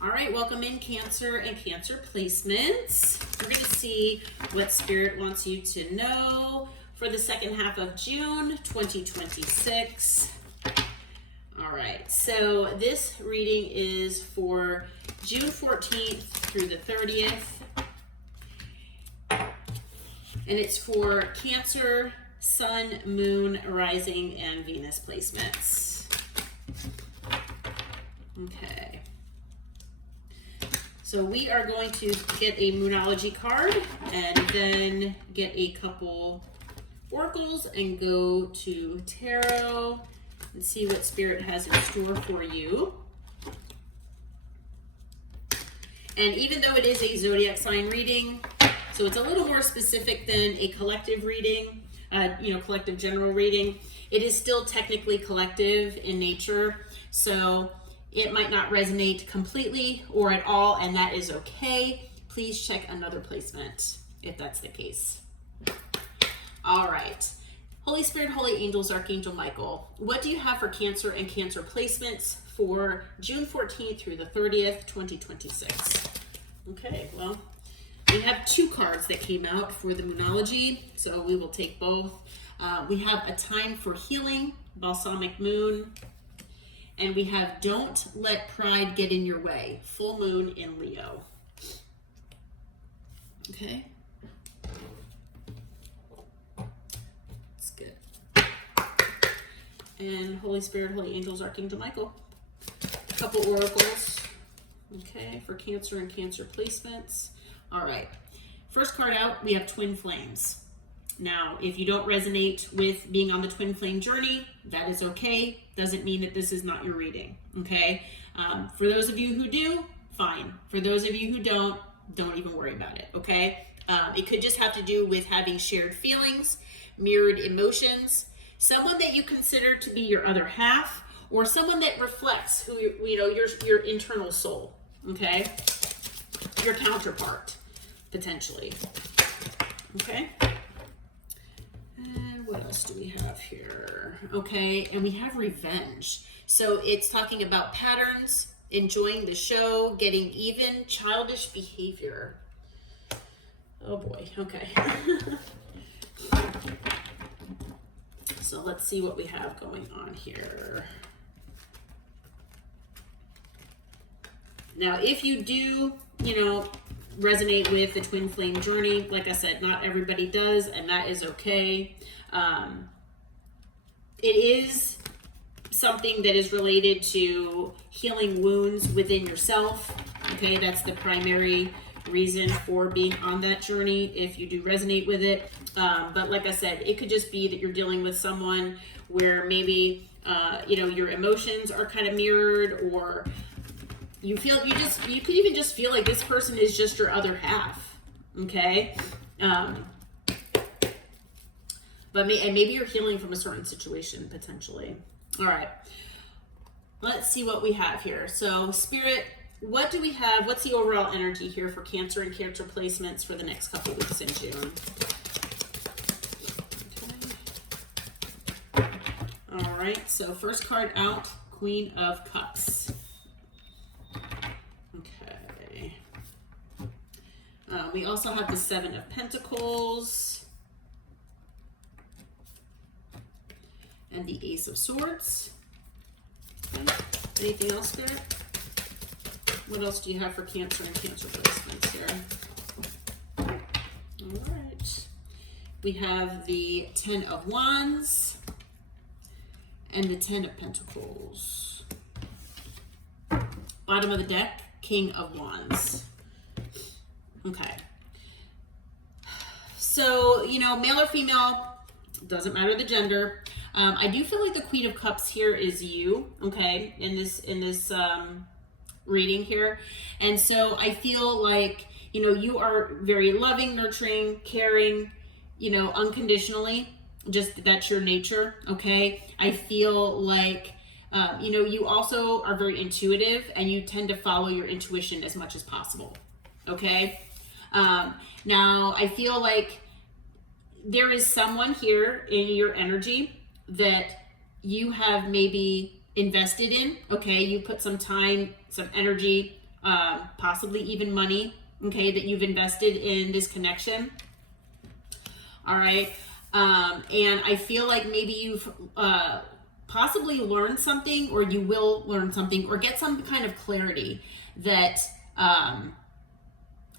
All right, welcome in Cancer and Cancer placements. We're going to see what Spirit wants you to know for the second half of June 2026. All right, so this reading is for June 14th through the 30th. And it's for Cancer, Sun, Moon, Rising, and Venus placements. Okay. So we are going to get a Moonology card and then get a couple oracles and go to Tarot and see what Spirit has in store for you. And even though it is a zodiac sign reading, so it's a little more specific than a collective reading, collective general reading, it is still technically collective in nature. So it might not resonate completely or at all, and that is okay. Please check another placement if that's the case. All right. Holy Spirit, Holy Angels, Archangel Michael, what do you have for Cancer and Cancer placements for June 14th through the 30th, 2026? Okay, well, we have two cards that came out for the Moonology, so we will take both. We have A Time for Healing, Balsamic Moon, and we have Don't Let Pride Get in Your Way, Full Moon in Leo. Okay. That's good. And Holy Spirit, Holy Angels, Archangel Michael. A couple oracles, okay, for Cancer and Cancer placements. All right. First card out, we have Twin Flames. Now, if you don't resonate with being on the twin flame journey, that is okay. Doesn't mean that this is not your reading, okay? For those of you who do, fine. For those of you who don't even worry about it, okay? It could just have to do with having shared feelings, mirrored emotions, someone that you consider to be your other half, or someone that reflects who your internal soul, okay? Your counterpart, potentially, okay? And what else do we have here? Okay, and we have revenge. So it's talking about patterns, enjoying the show, getting even, childish behavior. Oh boy, okay. So let's see what we have going on here. Now, if you do, resonate with the twin flame journey, like I said, not everybody does, and that is okay. It is something that is related to healing wounds within yourself. Okay, that's the primary reason for being on that journey if you do resonate with it. But like I said, it could just be that you're dealing with someone where maybe your emotions are kind of mirrored, or you could even just feel like this person is just your other half, okay? But maybe you're healing from a certain situation, potentially. All right, let's see what we have here. So, Spirit, what do we have? What's the overall energy here for Cancer and Cancer placements for the next couple weeks in June? Okay. All right, so first card out, Queen of Cups. Okay. We also have the Seven of Pentacles and the Ace of Swords. Okay. Anything else there? What else do you have for Cancer and Cancer placements here? All right. We have the Ten of Wands and the Ten of Pentacles. Bottom of the deck, King of Wands. Okay. So, male or female, doesn't matter the gender. I do feel like the Queen of Cups here is you, okay, in this reading here. And so I feel like, you are very loving, nurturing, caring, unconditionally. Just that's your nature, okay? I feel like, you also are very intuitive, and you tend to follow your intuition as much as possible, okay? Now, I feel like there is someone here in your energy that you have maybe invested in, okay? You put some time, some energy, possibly even money, okay, that you've invested in this connection. All right. And I feel like maybe you've possibly learned something, or you will learn something, or get some kind of clarity that,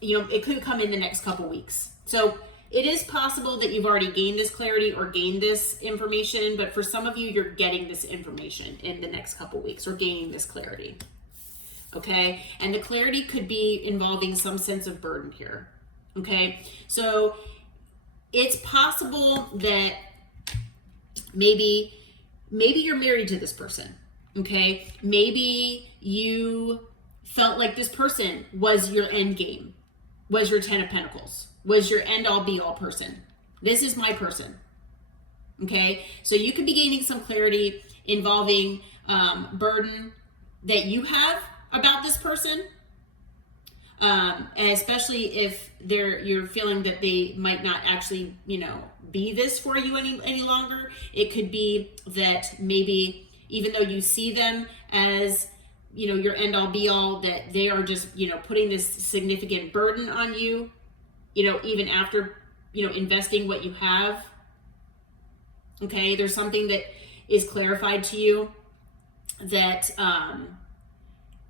it could come in the next couple weeks. So it is possible that you've already gained this clarity or gained this information, but for some of you, you're getting this information in the next couple weeks, or gaining this clarity. Okay. And the clarity could be involving some sense of burden here. Okay. So it's possible that maybe you're married to this person. Okay. Maybe you felt like this person was your end game, was your 10 of Pentacles, was your end all be all person. This is my person. Okay. So you could be gaining some clarity involving burden that you have about this person. And especially if you're feeling that they might not actually, be this for you any longer. It could be that maybe even though you see them as, your end all be all, that they are just, putting this significant burden on you, even after, investing what you have. Okay. There's something that is clarified to you that,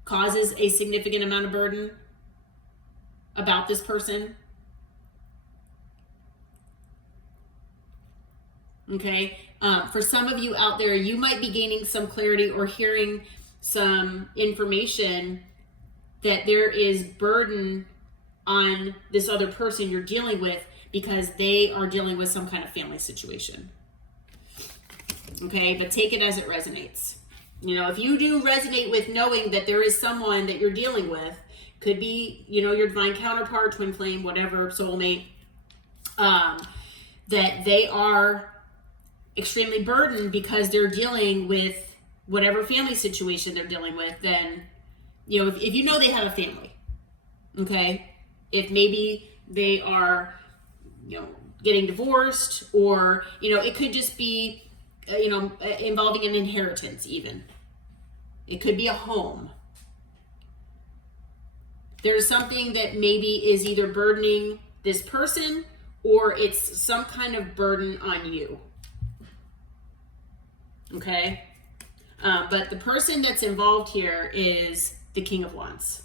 causes a significant amount of burden about this person. Okay. For some of you out there, you might be gaining some clarity or hearing some information that there is burden on this other person you're dealing with because they are dealing with some kind of family situation. Okay. But take it as it resonates. If you do resonate with knowing that there is someone that you're dealing with, could be, your divine counterpart, twin flame, whatever, soulmate, that they are extremely burdened because they're dealing with whatever family situation they're dealing with, then, if they have a family, okay, if maybe they are, getting divorced, or, it could just be, involving an inheritance even. It could be a home. There's something that maybe is either burdening this person, or it's some kind of burden on you. Okay? But the person that's involved here is the King of Wands.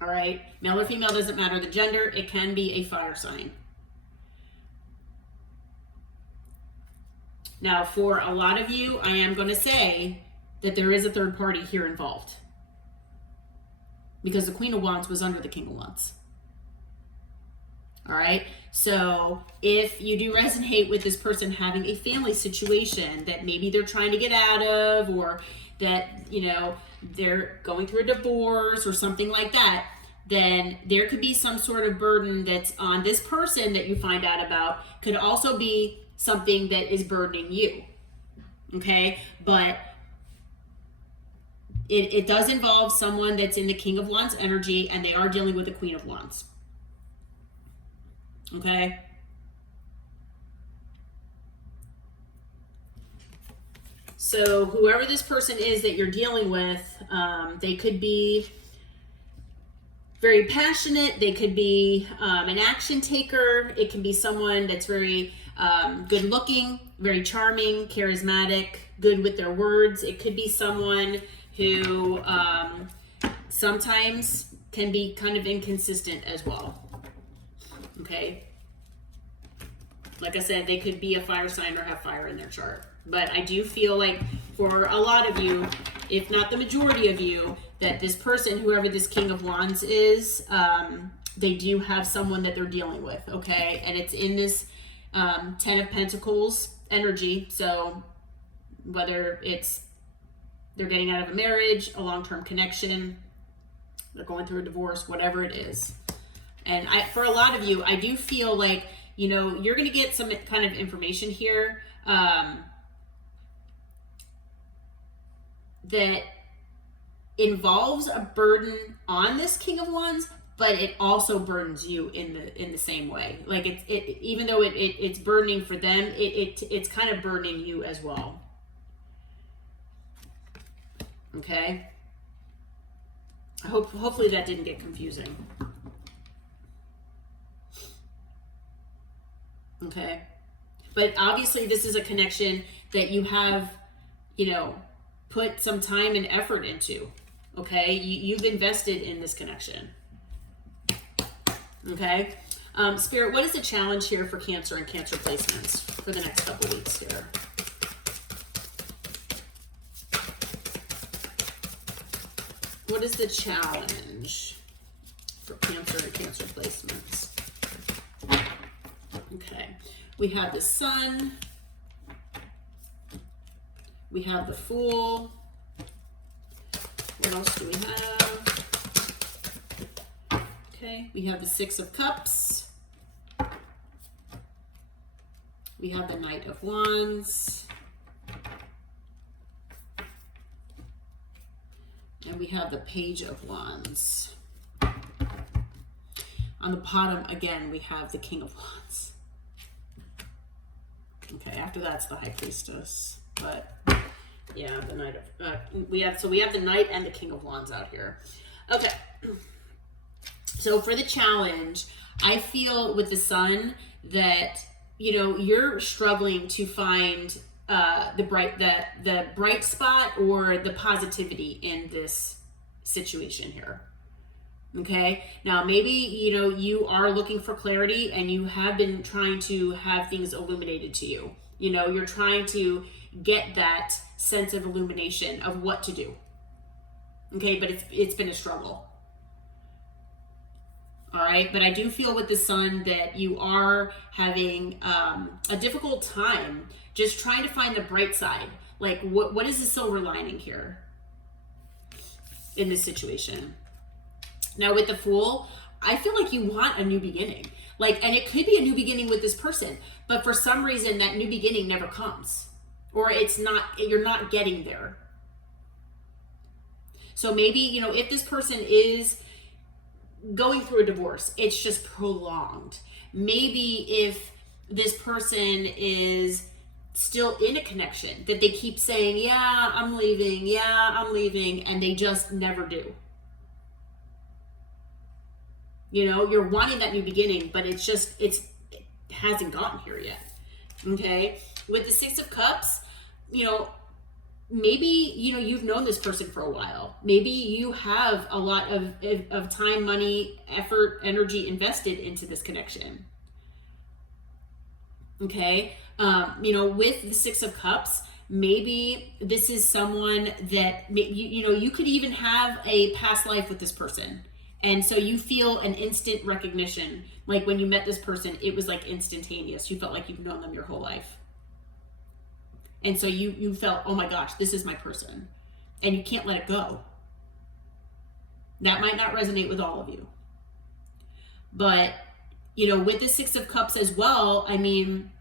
All right? Male or female, doesn't matter the gender. It can be a fire sign. Now, for a lot of you, I am going to say that there is a third party here involved, because the Queen of Wands was under the King of Wands. All right. So if you do resonate with this person having a family situation that maybe they're trying to get out of, or that, they're going through a divorce or something like that, then there could be some sort of burden that's on this person that you find out about. Could also be something that is burdening you. Okay. But it does involve someone that's in the King of Wands energy, and they are dealing with the Queen of Wands. Okay. So whoever this person is that you're dealing with, they could be very passionate. They could be an action taker. It can be someone that's very good looking, very charming, charismatic, good with their words. It could be someone who sometimes can be kind of inconsistent as well. Okay. Like I said, they could be a fire sign or have fire in their chart. But I do feel like for a lot of you, if not the majority of you, that this person, whoever this King of Wands is, they do have someone that they're dealing with. Okay. And it's in this 10 of Pentacles energy. So whether it's they're getting out of a marriage, a long-term connection, they're going through a divorce, whatever it is. And for a lot of you, I do feel like, you're going to get some kind of information here that involves a burden on this King of Wands, but it also burdens you in the same way. Like it even though it's burdening for them, it's kind of burdening you as well. Okay. Hopefully that didn't get confusing. Okay. But obviously this is a connection that you have, put some time and effort into. Okay. You've invested in this connection. Okay. Spirit, what is the challenge here for Cancer and Cancer placements for the next couple weeks here? What is the challenge for Cancer and Cancer placements? Okay. We have the Sun. We have the Fool. What else do we have? Okay. We have the Six of Cups. We have the Knight of Wands. And we have the Page of Wands. On the bottom, again, we have the King of Wands. Okay, after that's the High Priestess. But yeah, the Knight of we have the Knight and the King of Wands out here. Okay. So for the challenge, I feel with the Sun that you're struggling to find the bright spot or the positivity in this situation here. Okay. Now maybe, you are looking for clarity and you have been trying to have things illuminated to you. You're trying to get that sense of illumination of what to do. Okay. But it's been a struggle. All right. But I do feel with the Sun that you are having a difficult time just trying to find the bright side. Like what is the silver lining here in this situation? Now with the Fool, I feel like you want a new beginning. And it could be a new beginning with this person, but for some reason that new beginning never comes. Or you're not getting there. So maybe, if this person is going through a divorce, it's just prolonged. Maybe if this person is still in a connection that they keep saying, yeah, I'm leaving, and they just never do. You're wanting that new beginning, but it hasn't gotten here yet. Okay. With the Six of Cups, maybe, you've known this person for a while. Maybe you have a lot of time, money, effort, energy invested into this connection. Okay. With the Six of Cups, maybe this is someone that, you could even have a past life with this person. And so you feel an instant recognition. Like when you met this person, it was like instantaneous. You felt like you've known them your whole life. And so you felt, oh my gosh, this is my person. And you can't let it go. That might not resonate with all of you. But, with the Six of Cups as well, I mean,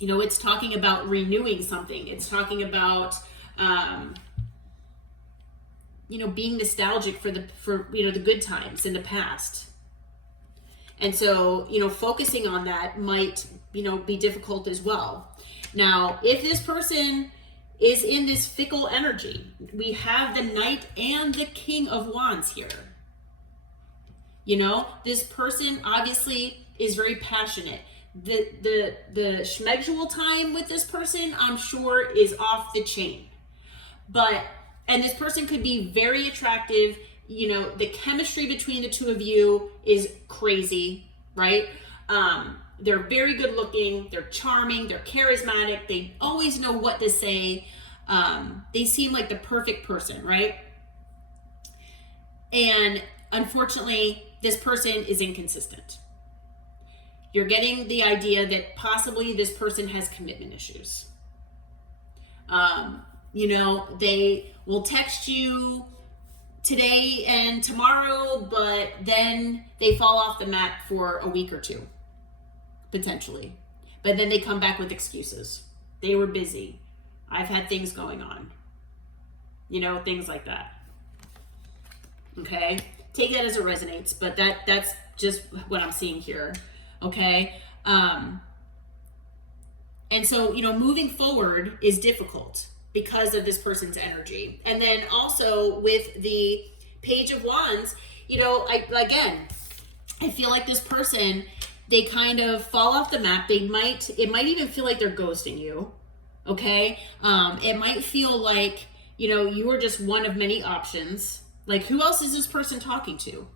it's talking about renewing something. It's talking about, being nostalgic for the good times in the past. And so, focusing on that might, be difficult as well. Now, if this person is in this fickle energy, we have the Knight and the King of Wands here. This person obviously is very passionate. The schmegdual time with this person, I'm sure, is off the chain. And this person could be very attractive. The chemistry between the two of you is crazy, right? They're very good looking. They're charming. They're charismatic. They always know what to say. They seem like the perfect person, right? And unfortunately, this person is inconsistent. You're getting the idea that possibly this person has commitment issues. They will text you today and tomorrow, but then they fall off the map for a week or two, potentially. But then they come back with excuses. They were busy. I've had things going on. Things like that. Okay? Take that as it resonates, but that's just what I'm seeing here. Okay? And so, moving forward is difficult. because of this person's energy. And then also with the Page of Wands, you know, I feel like this person, they kind of fall off the map. It might even feel like they're ghosting you. Okay. It might feel like, you know, you are just one of many options. Like, who else is this person talking to?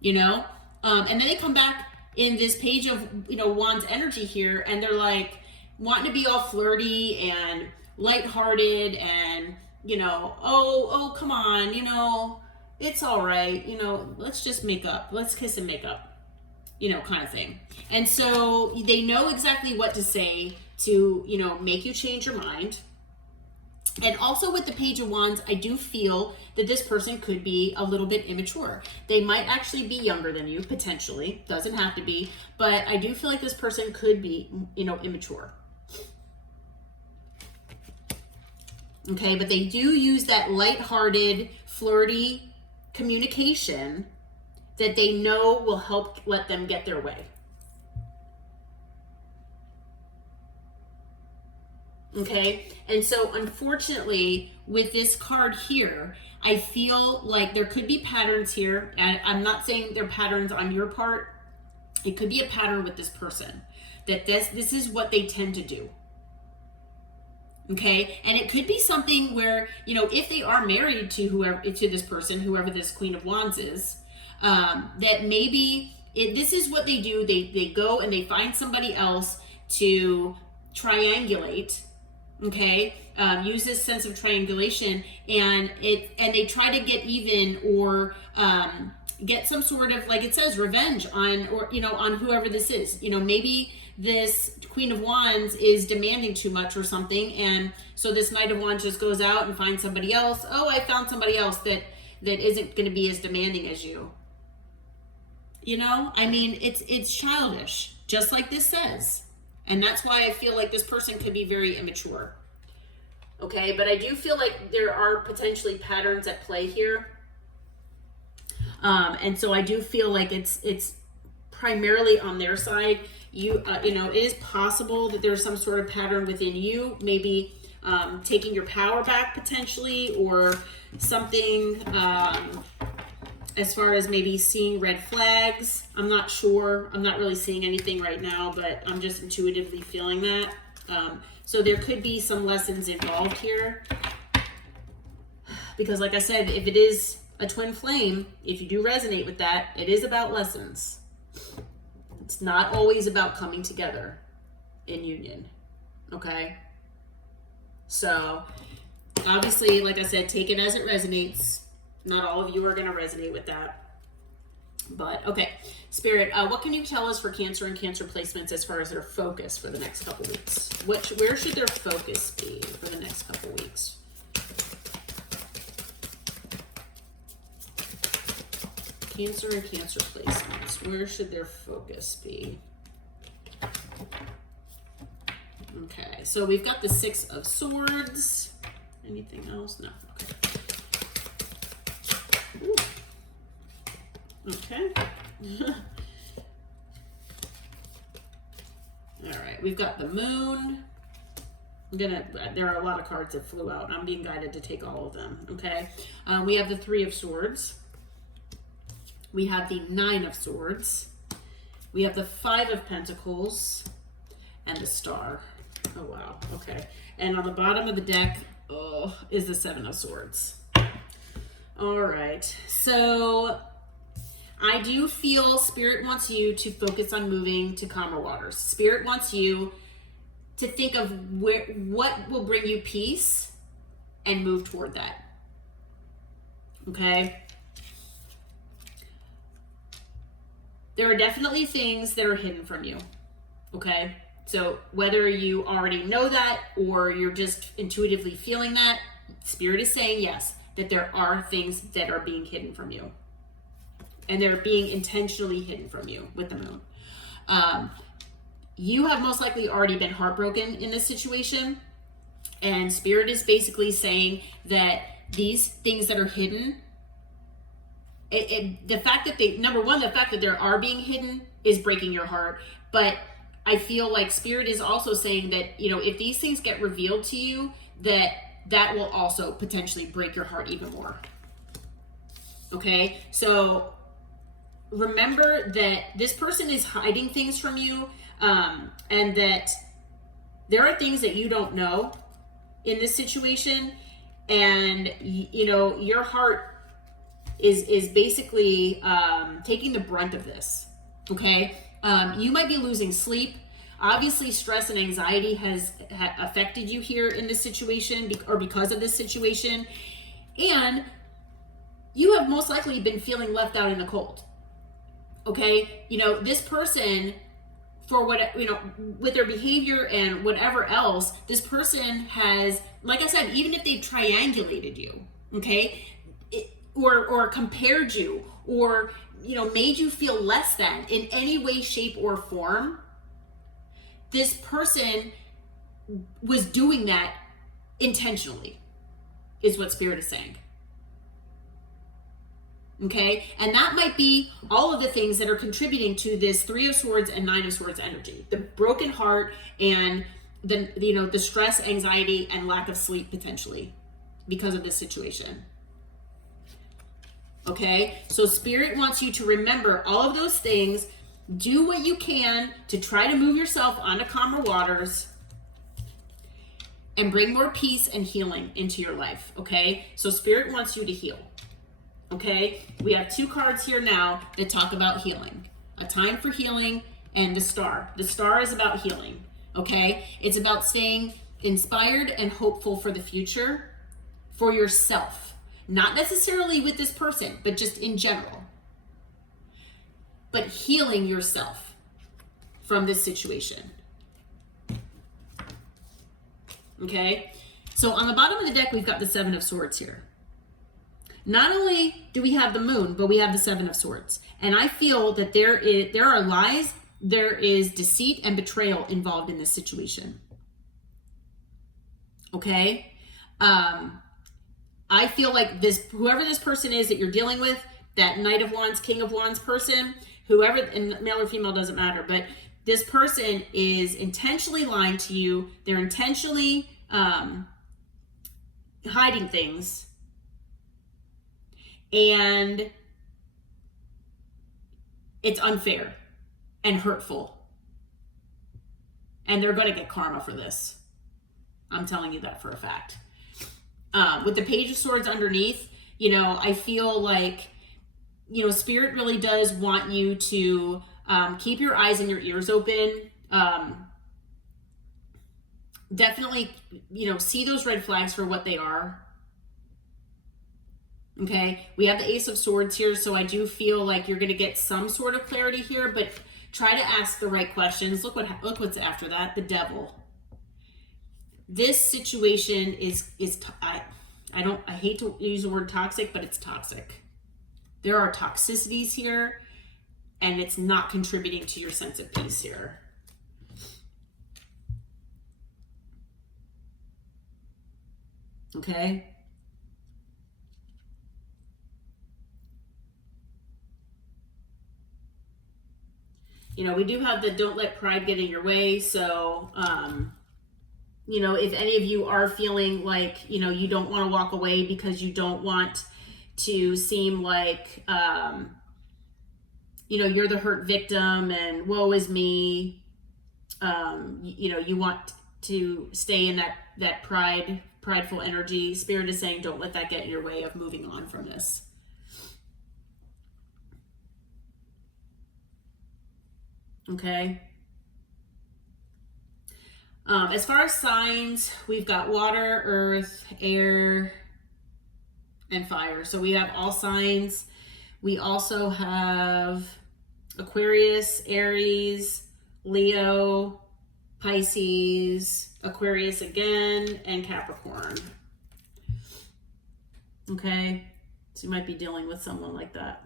You know? And then they come back in this Page of, you know, Wands energy here, and they're like wanting to be all flirty and lighthearted and, you know, oh, come on, you know, it's all right, you know, let's just make up, let's kiss and make up, you know, kind of thing. And so they know exactly what to say to, you know, make you change your mind. And also with the Page of Wands, I do feel that this person could be a little bit immature. They might actually be younger than you, potentially. Doesn't have to be. But I do feel like this person could be, you know, immature. Okay, but they do use that lighthearted, flirty communication that they know will help let them get their way. Okay, and so unfortunately with this card here, I feel like there could be patterns here, and I'm not saying they're patterns on your part. It could be a pattern with this person, that this is what they tend to do. Okay, and it could be something where, you know, if they are married to this person, whoever this Queen of Wands is, that maybe this is what they do. They go and they find somebody else to triangulate. Okay, use this sense of triangulation, and they try to get even, or get some sort of, like it says, revenge on, or, you know, on whoever this is. You know, maybe this Queen of Wands is demanding too much or something, and so this Knight of Wands just goes out and finds somebody else. Oh, I found somebody else that isn't going to be as demanding as you. You know, I mean, it's childish, just like this says. And that's why I feel like this person could be very immature. Okay, but I do feel like there are potentially patterns at play here. And so I do feel like it's primarily on their side. You know, it is possible that there's some sort of pattern within you, maybe taking your power back potentially, or something as far as maybe seeing red flags. I'm not sure. I'm not really seeing anything right now, but I'm just intuitively feeling that. So there could be some lessons involved here. Because like I said, if it is a twin flame, if you do resonate with that, it is about lessons. It's not always about coming together in union. Okay? So obviously, like I said, take it as it resonates. Not all of you are going to resonate with that. But, okay. Spirit, what can you tell us for Cancer and Cancer placements as far as their focus for the next couple weeks? Where should their focus be for the next couple weeks? Cancer and Cancer placements. Where should their focus be? Okay. So we've got the Six of Swords. Anything else? No. Okay. Ooh. Okay. All right, we've got the Moon. There are a lot of cards that flew out. I'm being guided to take all of them, okay? We have the Three of Swords. We have the Nine of Swords. We have the Five of Pentacles and the Star. Oh, wow, okay. And on the bottom of the deck, is the Seven of Swords. All right, so I do feel Spirit wants you to focus on moving to calmer waters. Spirit wants you to think of what will bring you peace and move toward that. Okay? There are definitely things that are hidden from you. Okay? So whether you already know that or you're just intuitively feeling that, Spirit is saying yes, that there are things that are being hidden from you. And they're being intentionally hidden from you with the Moon. You have most likely already been heartbroken in this situation. And Spirit is basically saying that these things that are hidden, the fact that the fact that they are being hidden is breaking your heart. But I feel like Spirit is also saying that, you know, if these things get revealed to you, that will also potentially break your heart even more. Okay, so remember that this person is hiding things from you, and that there are things that you don't know in this situation, and your heart is basically taking the brunt of this. Okay, you might be losing sleep. Obviously, stress and anxiety has affected you here in this situation, or because of this situation, and you have most likely been feeling left out in the cold. Okay, this person, for what, with their behavior and whatever else, this person has, like I said, even if they've triangulated you, okay, or compared you, or made you feel less than in any way, shape, or form, this person was doing that intentionally, is what Spirit is saying. Okay, and that might be all of the things that are contributing to this 3 of Swords and 9 of Swords energy: the broken heart, and the stress, anxiety, and lack of sleep potentially because of this situation. Okay, so Spirit wants you to remember all of those things. Do what you can to try to move yourself onto calmer waters and bring more peace and healing into your life. Okay, so Spirit wants you to heal. Okay, we have 2 cards here now that talk about healing: a time for healing and the star. The star is about healing. Okay, it's about staying inspired and hopeful for the future, for yourself, not necessarily with this person, but just in general. But healing yourself from this situation. Okay, so on the bottom of the deck, we've got the 7 of Swords here. Not only do we have the Moon, but we have the 7 of Swords. And I feel that there are lies, there is deceit and betrayal involved in this situation. Okay? I feel like whoever this person is that you're dealing with, that Knight of Wands, King of Wands person, whoever, and male or female doesn't matter, but this person is intentionally lying to you. They're intentionally hiding things. And it's unfair and hurtful. And they're going to get karma for this. I'm telling you that for a fact. With the Page of Swords underneath, I feel like, Spirit really does want you to keep your eyes and your ears open. Definitely, see those red flags for what they are. Okay, we have the Ace of Swords here, so I do feel like you're going to get some sort of clarity here, but try to ask the right questions. Look what's after that, the Devil. This situation is I hate to use the word toxic, but it's toxic. There are toxicities here, and it's not contributing to your sense of peace here. Okay? We do have the don't let pride get in your way. So, if any of you are feeling like, you don't want to walk away because you don't want to seem like, you're the hurt victim and woe is me. You want to stay in that prideful energy. Spirit is saying, don't let that get in your way of moving on from this. Okay. As far as signs, we've got water, earth, air, and fire. So we have all signs. We also have Aquarius, Aries, Leo, Pisces, Aquarius again, and Capricorn. Okay. So you might be dealing with someone like that,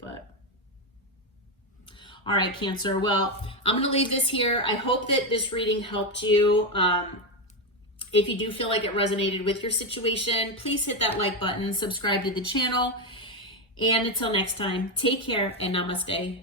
but all right, Cancer. Well, I'm going to leave this here. I hope that this reading helped you. If you do feel like it resonated with your situation, please hit that like button, subscribe to the channel. And until next time, take care and namaste.